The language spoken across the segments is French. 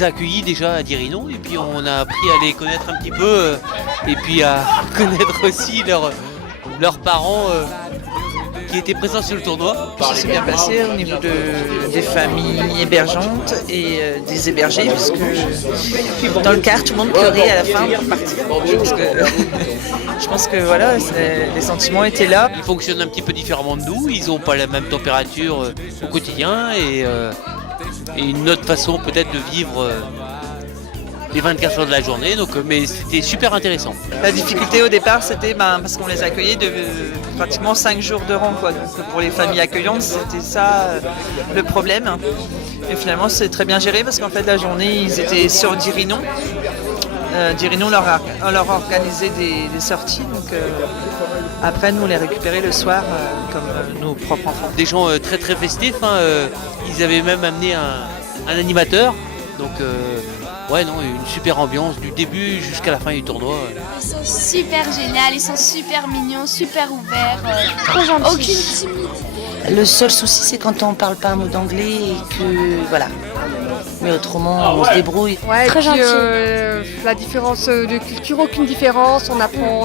les a accueillis déjà à Dirinon et puis on a appris à les connaître un petit peu et puis à connaître aussi leurs parents qui étaient présents sur le tournoi. Ça s'est bien passé au niveau des familles hébergeantes et des hébergés, puisque dans le car, tout le monde pleurait à la fin pour partir. Je pense que voilà, les sentiments étaient là. Ils fonctionnent un petit peu différemment de nous, ils n'ont pas la même température au quotidien et une autre façon peut-être de vivre les 24 heures de la journée, donc, mais c'était super intéressant. La difficulté au départ, c'était parce qu'on les accueillait de pratiquement 5 jours de rang, quoi. Donc pour les familles accueillantes, c'était ça le problème. Et finalement, c'est très bien géré parce qu'en fait, la journée, ils étaient sur Dirinon. Dirinon leur a organisé des sorties, donc après, nous, on les récupérait le soir comme nos propres enfants. Des gens très très festifs, ils avaient même amené un animateur, donc ouais, non, une super ambiance du début jusqu'à la fin du tournoi. Ils sont super géniaux, ils sont super mignons, super ouverts, trop gentils. aucune timidité. Le seul souci, c'est quand on parle pas un mot d'anglais et que voilà. Mais autrement, on se débrouille. Ouais, Très puis, gentil. la différence de culture, aucune différence. On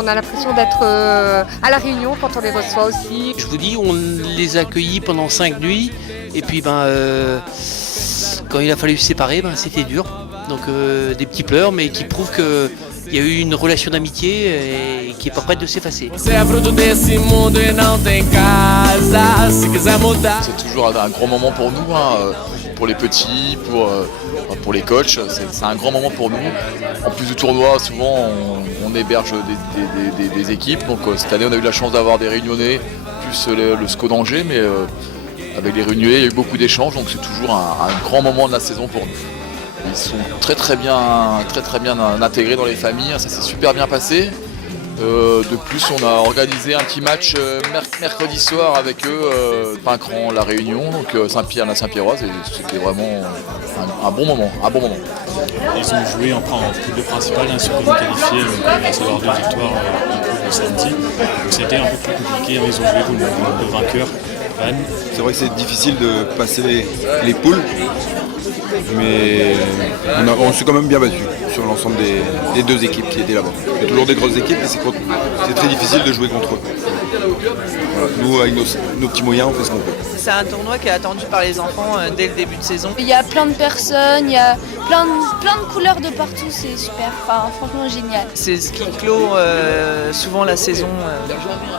a l'impression d'être à la Réunion quand on les reçoit aussi. Je vous dis, on les a accueillis pendant 5 nuits et puis quand il a fallu se séparer, c'était dur. Donc des petits pleurs, mais qui prouvent qu'il y a eu une relation d'amitié et qui n'est pas prête de s'effacer. C'est toujours un grand moment pour nous, pour les petits, pour les coachs. C'est un grand moment pour nous. En plus du tournoi, souvent on héberge des équipes. Donc cette année, on a eu la chance d'avoir des Réunionnais, plus le SCO d'Angers, mais avec les Réunionnais, il y a eu beaucoup d'échanges. Donc c'est toujours un grand moment de la saison pour nous. Ils sont très bien intégrés dans les familles, ça s'est super bien passé. De plus, on a organisé un petit match mercredi soir avec eux, Pincran, La Réunion, donc Saint-Pierre, la Saint-Pierroise, et c'était vraiment un bon moment. Ils ont joué en poule de principale, ils sont qualifiés grâce à leurs 2 victoires en poule de samedi. Donc c'était un peu plus compliqué, ils ont joué contre le vainqueur, Vannes. C'est vrai que c'est difficile de passer les poules, mais on s'est quand même bien battu sur l'ensemble des 2 équipes qui étaient là-bas. Il y a toujours des grosses équipes et c'est très difficile de jouer contre eux. Voilà. Nous, avec nos petits moyens, on fait ce qu'on peut. C'est un tournoi qui est attendu par les enfants dès le début de saison. Il y a plein de personnes, il y a plein de couleurs de partout, c'est super, enfin, franchement génial. C'est ce qui clôt souvent la saison,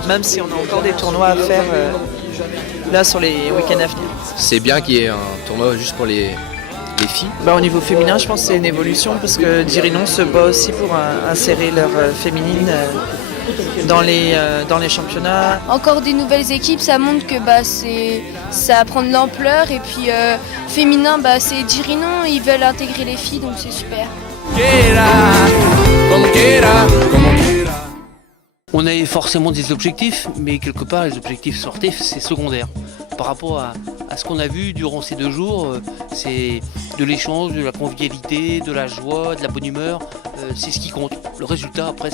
même si on a encore des tournois à faire là sur les week-ends à venir. C'est bien qu'il y ait un tournoi juste pour les filles. Au niveau féminin, je pense que c'est une évolution parce que Dirinon se bat aussi pour insérer leur féminine dans les championnats. Encore des nouvelles équipes, ça montre que ça prend de l'ampleur et puis féminin, c'est Dirinon, ils veulent intégrer les filles donc c'est super. On avait forcément des objectifs, mais quelque part les objectifs sportifs c'est secondaire. Par rapport à ce qu'on a vu durant ces 2 jours, c'est de l'échange, de la convivialité, de la joie, de la bonne humeur, c'est ce qui compte. Le résultat après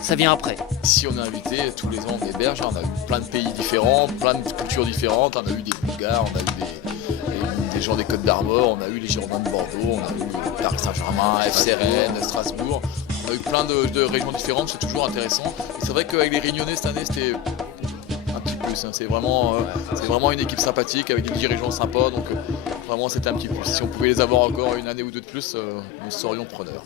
ça vient après. Ici on est invité, tous les ans on héberge, on a eu plein de pays différents, plein de cultures différentes, on a eu des Bulgares, on a eu des gens des Côtes d'Armor, on a eu les Girondins de Bordeaux, on a eu le Paris Saint-Germain, FC Rennes, Strasbourg. On a eu plein de régions différentes, c'est toujours intéressant. Et c'est vrai qu'avec les Réunionnais cette année c'était un petit plus, c'est vraiment une équipe sympathique avec des dirigeants sympas, donc vraiment c'était un petit plus. Si on pouvait les avoir encore une année ou 2 de plus, nous serions preneurs.